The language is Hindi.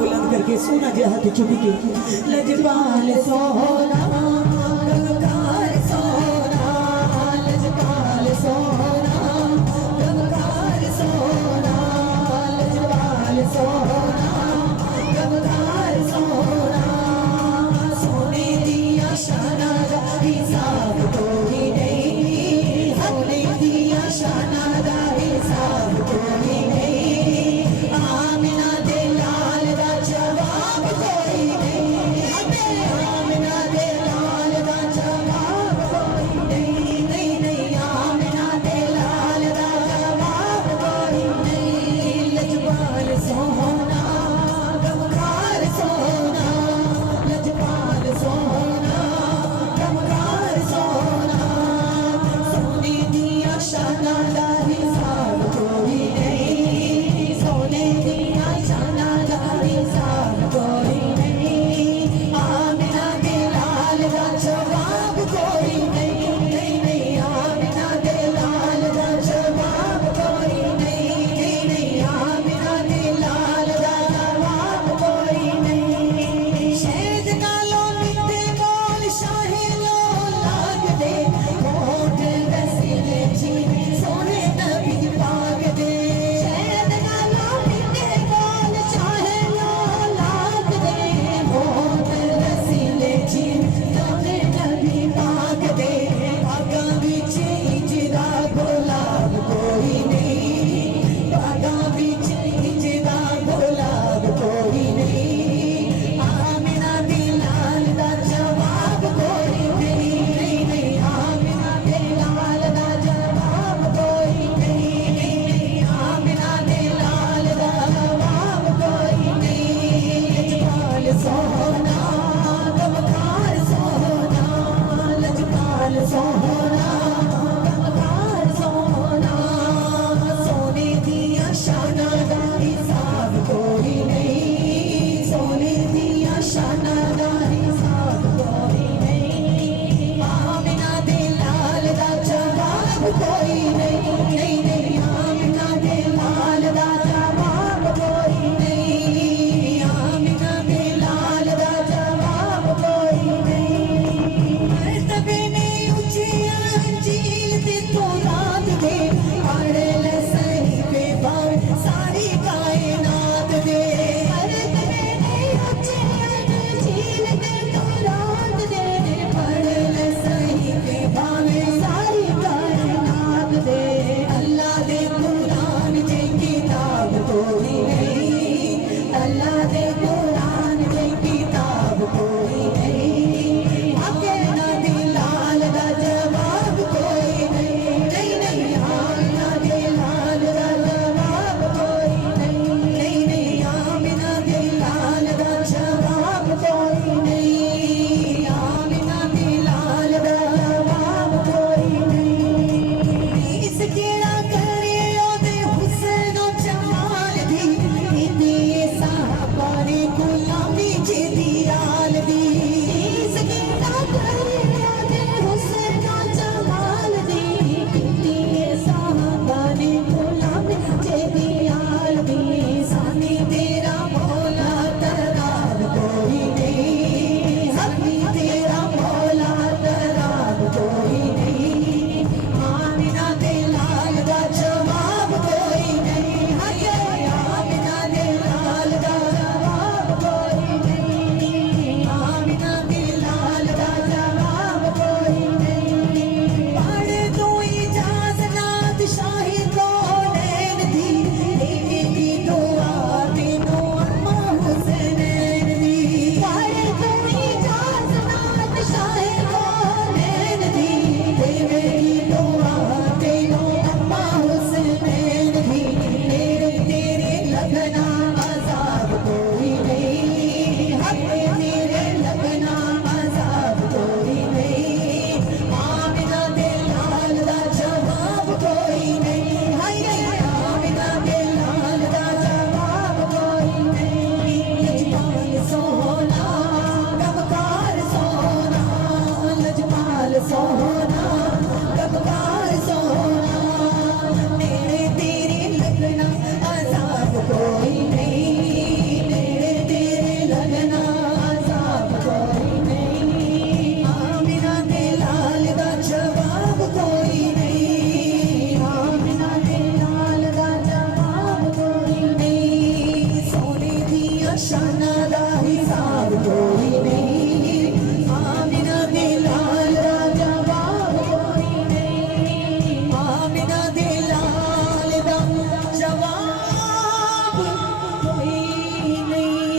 बुलंद करके सोना जे हाथ चुक के लजपाल सोना गंगार सोना लजपाल सोना गंगार सोना लजपाल सोना गंगार सोना सोने दिया शाना दा हिसाब कोई नहीं सोने दिया शाना दा हिसाब कोई नहीं आमिना दे लाल दा जवाब कोई नहीं आमिना दे लाल दा जवाब कोई नहीं नहीं नहीं आमिना दे लाल दा जवाब कोई नहीं लजपाल सोना